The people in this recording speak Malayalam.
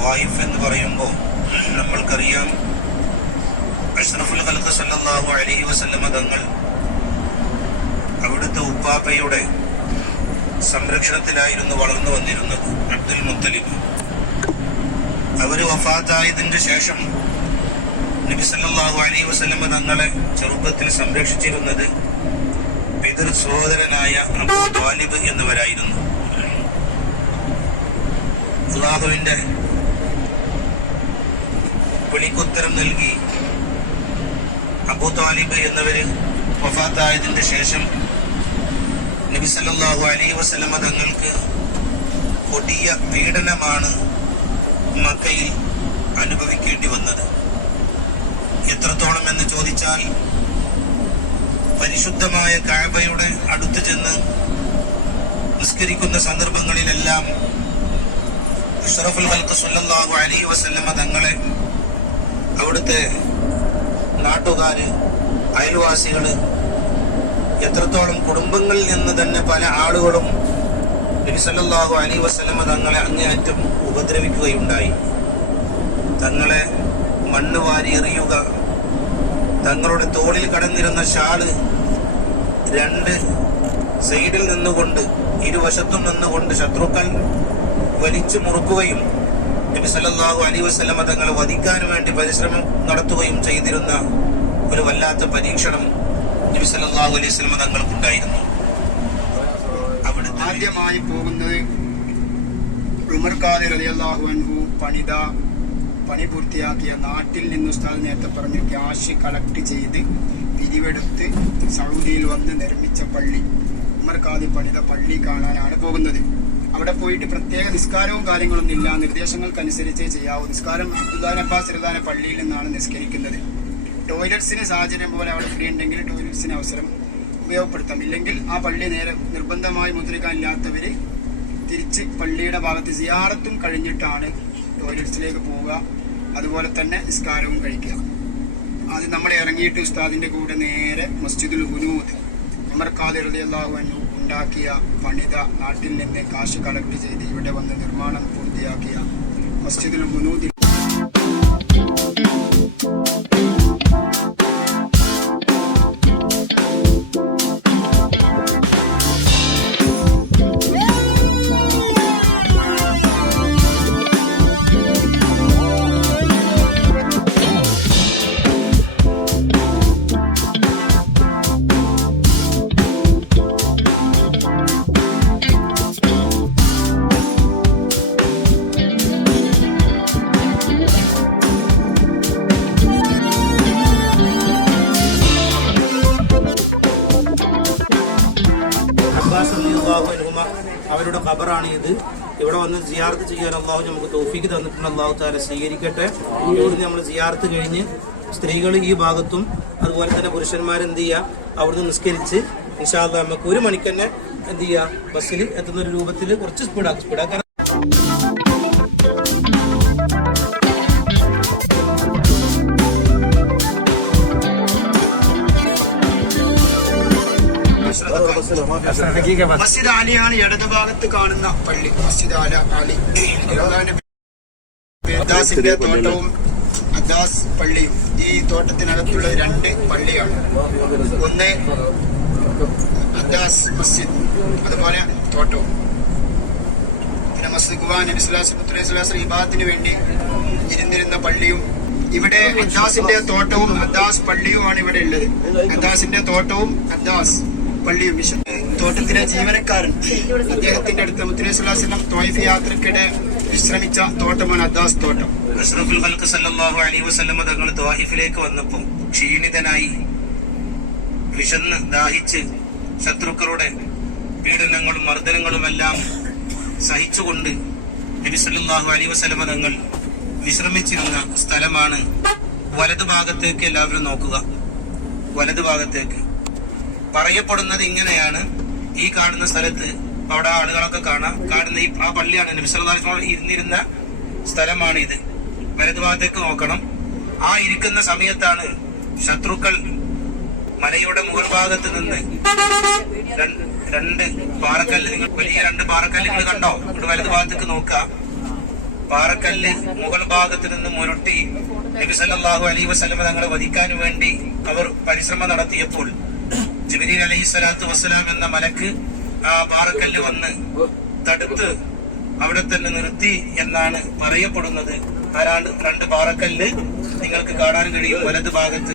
ത്വായിഫ് എന്ന് പറയുമ്പോൾ നമ്മൾക്കറിയാം അഷ്റഫുൽ ഖൽഖ് സല്ലല്ലാഹു അലൈഹി വസല്ലമ തങ്ങൾ അവിടുത്തെ ഉപ്പാപ്പയുടെ സംരക്ഷണത്തിലായിരുന്നു വളർന്നു വന്നിരുന്നത്. അബ്ദുൽ മുത്തലിബ് അവര് വഫാത്തായതിന്റെ ശേഷം നബി സല്ലല്ലാഹു അലൈഹി വസല്ലമ തങ്ങളെ ചെറുപ്പത്തിൽ സംരക്ഷിച്ചിരുന്നത് പിതൃ സഹോദരനായ അബൂ ത്വാലിബ് എന്നിവരായിരുന്നു. അല്ലാഹുവിന്റെ വിളിക്കുത്തരം നൽകി അബൂ ത്വാലിബ് എന്നിവര് വഫാത്തായതിന്റെ ശേഷം നബി സല്ലല്ലാഹു അലൈഹി വസല്ലമ തങ്ങൾക്ക് കൊടിയ പീഡനമാണ് മക്കയിൽ അനുഭവിക്കേണ്ടി വന്നത്. എത്രത്തോളം എന്ന് ചോദിച്ചാൽ പരിശുദ്ധമായ കഅബയുടെ അടുത്ത് ചെന്ന് നിസ്കരിക്കുന്ന സന്ദർഭങ്ങളിലെല്ലാം അഷ്റഫുൽ ഖൽഖ് സല്ലല്ലാഹു അലൈഹി വസല്ലമ തങ്ങളെ അവിടുത്തെ നാട്ടുകാര്, അയൽവാസികള്, എത്രത്തോളം കുടുംബങ്ങളിൽ നിന്ന് തന്നെ പല ആളുകളും നബി സല്ലല്ലാഹു അലൈഹി വസല്ലമ തങ്ങളെ അങ്ങേയറ്റം ഉപദ്രവിക്കുകയുണ്ടായി. തങ്ങളെ മണ്ണ് വാരി എറിയുക, തങ്ങളുടെ തോളിൽ കടന്നിരുന്ന ഷാള് രണ്ട് സൈഡിൽ നിന്നുകൊണ്ട്, ഇരുവശത്തും നിന്നുകൊണ്ട് ശത്രുക്കൾ വലിച്ചു മുറുക്കുകയും നബി സല്ലല്ലാഹു അലൈഹി വസല്ലമ തങ്ങളെ വധിക്കാൻ വേണ്ടി പരിശ്രമം നടത്തുകയും ചെയ്തിരുന്ന ഒരു വല്ലാത്ത പരീക്ഷണം നബി സല്ലല്ലാഹു അലൈഹി വസല്ലമ തങ്ങൾക്കുണ്ടായിരുന്നു. അവിടെ ആദ്യമായി പോകുന്നത് ഉമർ ഖാദിർ റളിയല്ലാഹു അൻഹു പണി പൂർത്തിയാക്കിയ നാട്ടിൽ നിന്ന് ഉസ്താദ് നേരത്തെ പറഞ്ഞ് ക്യാഷ് കളക്ട് ചെയ്ത് പിരിവെടുത്ത് സൗദിയിൽ വന്ന് നിർമ്മിച്ച പള്ളി, ഉമർ ഖാദിർ പണിത പള്ളി കാണാനാണ് പോകുന്നത്. അവിടെ പോയിട്ട് പ്രത്യേക നിസ്കാരവും കാര്യങ്ങളൊന്നും ഇല്ല, നിർദ്ദേശങ്ങൾക്കനുസരിച്ചേ ചെയ്യാവൂ. നിസ്കാരം അബ്ദുല്ലാഹി അബ്ബാസ് റളിയല്ലാഹു പള്ളിയിൽ നിന്നാണ് നിസ്കരിക്കുന്നത്. ടോയ്ലറ്റ്സിന് സാഹചര്യം പോലെ അവിടെ ഫ്രീ ഉണ്ടെങ്കിൽ ടോയ്ലറ്റ്സിന് അവസരം ഉപയോഗപ്പെടുത്താം. ഇല്ലെങ്കിൽ ആ പള്ളി നേരെ നിർബന്ധമായി മുദ്രിക്കാൻ ഇല്ലാത്തവര് തിരിച്ച് പള്ളിയുടെ ഭാഗത്ത് സിയാറത്തും കഴിഞ്ഞിട്ടാണ് ടോയ്ലറ്റ്സിലേക്ക് പോവുക. അതുപോലെ തന്നെ നിസ്കാരവും കഴിക്കുക. അത് നമ്മൾ ഇറങ്ങിയിട്ട് ഉസ്താദിന്റെ കൂടെ നേരെ മസ്ജിദുൽ ഹുനൂദ്, ഉമർ ഖാദിർ റളിയല്ലാഹു അൻഹു ഉണ്ടാക്കിയ പണിത, നാട്ടിൽ നിന്ന് കാശ് കളക്ട് ചെയ്ത് ഇവിടെ വന്ന് നിർമ്മാണം പൂർത്തിയാക്കിയ മസ്ജിദുൽ ഹുനൂദിൽ അവരുടെ ഖബറാണ് ഇത്. ഇവിടെ വന്ന് സിയാറത്ത് ചെയ്യാൻ അള്ളാഹു നമുക്ക് തൗഫീഖ് തന്നിട്ടുണ്ട്. അള്ളാഹു തആല സ്വീകരിക്കട്ടെ. ഇവിടുന്ന് നമ്മൾ സിയാറത്ത് കഴിഞ്ഞ് സ്ത്രീകൾ ഈ ഭാഗത്തും അതുപോലെ തന്നെ പുരുഷന്മാരെന്ത് ചെയ്യുക, അവിടുന്ന് നിസ്കരിച്ച് ഇൻഷാ അല്ലാഹ് നമുക്ക് 1 മണിക്ക് തന്നെ എന്ത് ചെയ്യുക, ബസ്സിൽ എത്തുന്ന ഒരു രൂപത്തിൽ കുറച്ച് സ്പീഡാക്കാൻ. മസ്ജിദ് അലിയാണ് ഇടതുഭാഗത്ത് കാണുന്ന പള്ളി. മസ്ജിദ് അലി അദ്ദാസിന്റെ തോട്ടവും അദ്ദാസ് പള്ളിയും ഈ തോട്ടത്തിനകത്തുള്ള 2 പള്ളിയാണ്. ഒന്ന് അദ്ദാസ് മസ്ജിദ്, അതുപോലെ തോട്ടവും. പിന്നെ മസ്ജിദ് ഖുബാ നബി സല്ലല്ലാഹു അലൈഹി വസല്ലം ഇബാദത്തിന് വേണ്ടി ഇരുന്നിരുന്ന പള്ളിയും. ഇവിടെ അദ്ദാസിന്റെ തോട്ടവും അദ്ദാസ് പള്ളിയുമാണ് ഇവിടെ ഉള്ളത്. അദ്ദാസിന്റെ തോട്ടവും അദ്ദാസ് പള്ളിയും. തോട്ടത്തിലെ ജീവനക്കാരൻ അദ്ദേഹത്തിന്റെ അടുത്ത് മുത്തനബി സല്ലല്ലാഹു അലൈഹി വസല്ലം ത്വായിഫ് യാത്രക്കിടെ വിശ്രമിച്ച തോട്ടമാണ് അദ്ദാസ് തോട്ടം. അഷ്റഫുൽ ഖൽഖ് സല്ലല്ലാഹു അലൈഹി വസല്ലം തങ്ങൾ ത്വായിഫിലേക്ക് വന്നപ്പോൾ ക്ഷീണിതനായി, വിശന്ന് ദാഹിച്ച്, ശത്രുക്കളുടെ പീഡനങ്ങളും മർദ്ദനങ്ങളും എല്ലാം സഹിച്ചുകൊണ്ട് നബി സല്ലല്ലാഹു അലൈഹി വസല്ലം തങ്ങൾ വിശ്രമിച്ചിരുന്ന സ്ഥലമാണ്. വലതുഭാഗത്തേക്ക് എല്ലാവരും നോക്കുക. വലതുഭാഗത്തേക്ക് പറയപ്പെടുന്നത് ഇങ്ങനെയാണ്, ഈ കാണുന്ന സ്ഥലത്ത് അവിടെ ആളുകളൊക്കെ കാണുന്ന ആ പള്ളിയാണ്. നബി സല്ലല്ലാഹു അലൈഹി വസല്ലം ഇരുന്നിരുന്ന സ്ഥലമാണ് ഇത്. വലതുഭാഗത്തേക്ക് നോക്കണം. ആ ഇരിക്കുന്ന സമയത്താണ് ശത്രുക്കൾ മലയുടെ മുകൾ ഭാഗത്ത് നിന്ന് 2 പാറക്കല്ല്, വലിയ 2 പാറക്കല്ലുകൾ കണ്ടോ? ഇവിടെ വലതുഭാഗത്തേക്ക് നോക്കുക. പാറക്കല്ല് മുകൾ ഭാഗത്ത് നിന്ന് മുരുട്ടി നബി സല്ലല്ലാഹു അലൈഹി വസല്ലം തങ്ങളെ വധിക്കാൻ വേണ്ടി അവർ പരിശ്രമം നടത്തിയപ്പോൾ ജിബ്രീൽ അലൈഹിസ്സലാത്തു വസ്സലാം എന്ന മലക്ക് ആ പാറക്കല്ല് വന്ന് തടുത്ത് അവിടെ തന്നെ നിർത്തി എന്നാണ് പറയപ്പെടുന്നത്. ആ രണ്ട് പാറക്കല്ല് നിങ്ങൾക്ക് കാണാൻ കഴിയും വലത് ഭാഗത്ത്.